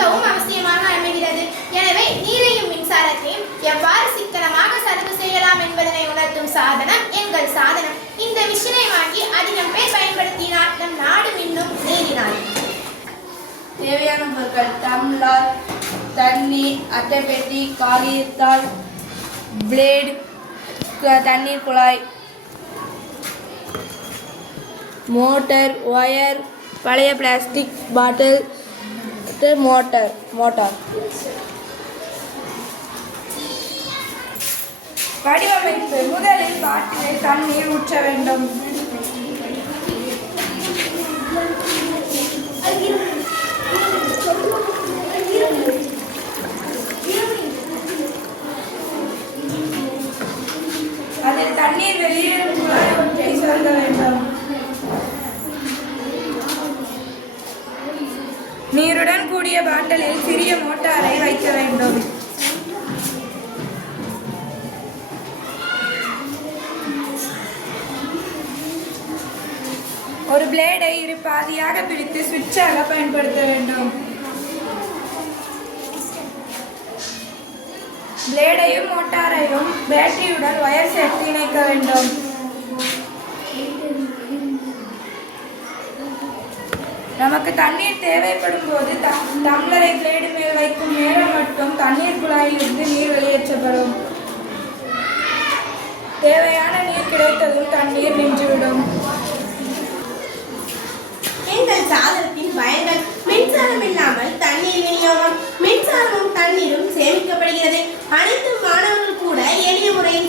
மிகவும் அவசியமாக அமைகிறது. எனவே நீரையும் மின்சாரத்தையும் எவ்வாறு சிக்கனமாக செலவு செய்யலாம் என்பதனை உணர்த்தும் சாதனம் எங்கள் சாதனம். இந்த மிஷினை வாங்கி அதிகம் பேர் பயன்படுத்தினால் நம் நாடு இன்னும் நீரினால். தேவையான பொருட்கள்: டம்ளர், தண்ணீர், அட்டைப்பெட்டி, காகிதத்தாள், பிளேடு, தண்ணீர் குழாய், மோட்டார், ஒயர், பழைய பிளாஸ்டிக் பாட்டில், மோட்டார். வடிவமைப்பு: முதலில் பாட்டிலில் தண்ணீர் ஊற்ற வேண்டும். அதில் தண்ணீர் வெளியேறும் குழாய் ஒன்றை சொருக வேண்டும். நீருடன் கூடிய பாட்டிலில் சிறிய மோட்டாரை வைக்க வேண்டும். ஒரு பிளேடை இரு பாதியாக பிரித்து சுவிட்சாக பயன்படுத்த வேண்டும். பிளேடையும் மோட்டாரையும் பேட்டரியுடன் ஒயர் சேர்த்து இணைக்க வேண்டும். நமக்கு தண்ணீர் தேவைப்படும் போது டம்ளரை பிளேடு மேல் வைக்கும் நேரம் மட்டும் தண்ணீர் குழாயில் இருந்து நீர் வெளியேற்றப்படும். தேவையான நீர் கிடைத்ததும் தண்ணீர் நின்றுவிடும். எங்கள் சாதனத்தின் பயன்கள்: மின்சாரம் இல்லாமல் தண்ணீர் விநியோகம். மின்சாரமும் தண்ணீரும் சேமிக்கப்படுகிறது. அனைத்து மாணவர்கள் கூட எளிய முறையில்